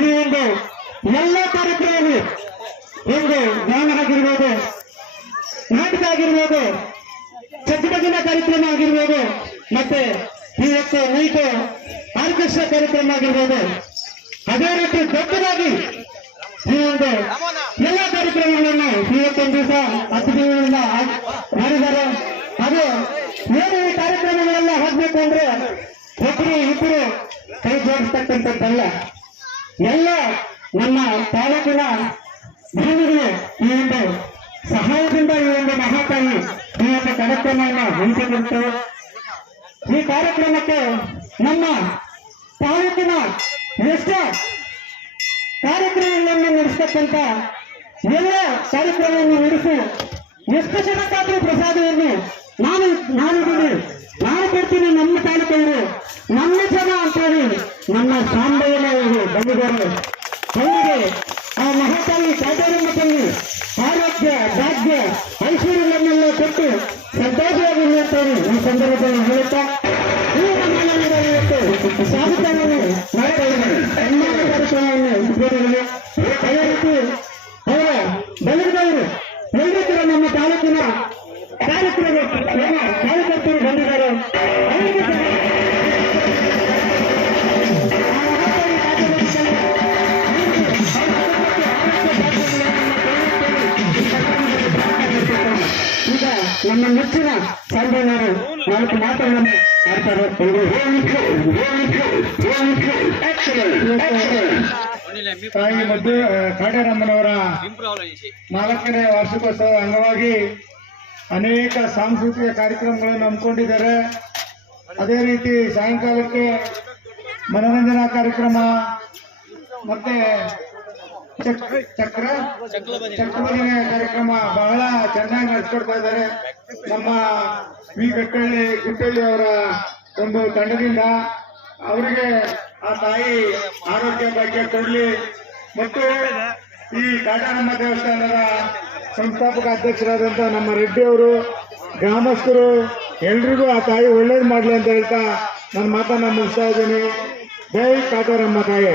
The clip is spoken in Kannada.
ಈ ಒಂದು ಎಲ್ಲ ಕಾರ್ಯಕ್ರಮಗಳು ಒಂದು ಗಾನ ಆಗಿರ್ಬೋದು, ನಾಟಕ ಆಗಿರ್ಬೋದು ಚಟುವಟಿನ ಕಾರ್ಯಕ್ರಮ ಆಗಿರ್ಬೋದು, ಮತ್ತೆ ಇವತ್ತು ನೈಟ್ ಆರ್ಕೆಸ್ಟ್ರಾ ಕಾರ್ಯಕ್ರಮ ಆಗಿರ್ಬೋದು. ಅದೇ ರೀತಿ ದೊಡ್ಡದಾಗಿ ಈ ಒಂದು ಎಲ್ಲ ಕಾರ್ಯಕ್ರಮಗಳನ್ನು ಇವತ್ತೊಂದು ದಿವಸ ಹತ್ತು ದಿನಗಳಿಂದ ಮಾಡಿದ್ದಾರೆ. ಅದು ಏನು ಈ ಕಾರ್ಯಕ್ರಮಗಳೆಲ್ಲ ಆಗ್ಬೇಕು ಅಂದ್ರೆ ಒಬ್ಬರು ಇಬ್ಬರು ಕೈ ಜೋಡಿಸ್ತಕ್ಕಂಥದ್ದಲ್ಲ. ಎಲ್ಲ ನಮ್ಮ ತಾಲೂಕಿನ ಭೂಮಿಗಳು ಈ ಒಂದು ಸಹಾಯದಿಂದ ಈ ಒಂದು ಮಹಾತಾಯಿ ಈ ಒಂದು ಕಾರ್ಯಕ್ರಮವನ್ನು ಈ ಕಾರ್ಯಕ್ರಮಕ್ಕೆ ನಮ್ಮ ತಾಲೂಕಿನ ಎಷ್ಟೋ ಕಾರ್ಯಕ್ರಮಗಳನ್ನು ನಡೆಸತಕ್ಕಂಥ ಎಲ್ಲ ಕಾರ್ಯಕ್ರಮವನ್ನು ನಡೆಸಿ ಎಷ್ಟು ಜನಕ್ಕಾದರೂ ಪ್ರಸಾದವನ್ನು ನಾನು ನಾನಿದ್ದೀನಿ ನಾನು ಕೊಡ್ತೀನಿ ನಮ್ಮ ತಾಲೂಕವರು ನಮ್ಮ ಜನ ಅಂತೇಳಿ ನಮ್ಮ ಸಾಂಬಯ್ಯನವರು ಬಂದಿದ್ದಾರೆ. ಅವರಿಗೆ ಆ ಮಹಾತಾಯಿ ಕಾಟೇರಮ್ಮ ತಂಗಿ, ಆರೋಗ್ಯ, ಭಾಗ್ಯ ಐಶ್ವರ್ಯವನ್ನೆಲ್ಲ ಕೊಟ್ಟು ಸಂತೋಷವಾಗಿರಲಿ ಅಂತೇಳಿ ಈ ಸಂದರ್ಭದಲ್ಲಿ ಹೇಳುತ್ತಾ, ಈ ಇವತ್ತು ಇಟ್ಕೊಂಡಿದ್ದಾರೆ ಅದೇ ರೀತಿ ಅವರ ನಮ್ಮ ತಾಲೂಕಿನ ಕಾರ್ಯಕ್ರಮ, ನಮ್ಮ ನಮ್ಮ ನೆಚ್ಚಿನ ಸಾಂಬಣ್ಣವರು ನಾಲ್ಕು ಮಾತುಗಳನ್ನು ಆಡ್ತಾರೆ. ತಾಯಿ ಮದ್ದು ಕಾಟೇರಮ್ಮನವರ ನಾಲ್ಕನೇ ವಾರ್ಷಿಕೋತ್ಸವದ ಅಂಗವಾಗಿ ಅನೇಕ ಸಾಂಸ್ಕೃತಿಕ ಕಾರ್ಯಕ್ರಮಗಳನ್ನು ಹಮ್ಮಿಕೊಂಡಿದ್ದಾರೆ. ಅದೇ ರೀತಿ ಸಾಯಂಕಾಲಕ್ಕೆ ಮನೋರಂಜನಾ ಕಾರ್ಯಕ್ರಮ, ಮತ್ತೆ ಚಕ್ರ ಚಕ್ರ ಚಕ್ರಬದಿನ ಕಾರ್ಯಕ್ರಮ ಬಹಳ ಚೆನ್ನಾಗಿ ನಡೆಸ್ಕೊಡ್ತಾ ಇದ್ದಾರೆ. ನಮ್ಮ ವಿ. ಗಟ್ಟಳ್ಳಿ, ಗುಟ್ಟಳ್ಳಿ ಅವರ ಒಂದು ತಂಡದಿಂದ ಅವರಿಗೆ ಆ ತಾಯಿ ಆರೋಗ್ಯ ಭಾಗ್ಯ ಕೊಡ್ಲಿ. ಮತ್ತು ಈ ಕಾಟಾರಮ್ಮ ದೇವಸ್ಥಾನದ ಸಂಸ್ಥಾಪಕ ಅಧ್ಯಕ್ಷರಾದಂತ ನಮ್ಮ ರೆಡ್ಡಿ ಅವರು, ಗ್ರಾಮಸ್ಥರು, ಎಲ್ರಿಗೂ ಆ ತಾಯಿ ಒಳ್ಳೇದು ಮಾಡಲಿ ಅಂತ ಹೇಳ್ತಾ ನನ್ನ ಮಾತನ್ನ ಮುಗಿಸ್ತಾ ಇದ್ದೀನಿ. ಜೈ ಕಾಟಾರಮ್ಮ ತಾಯಿ.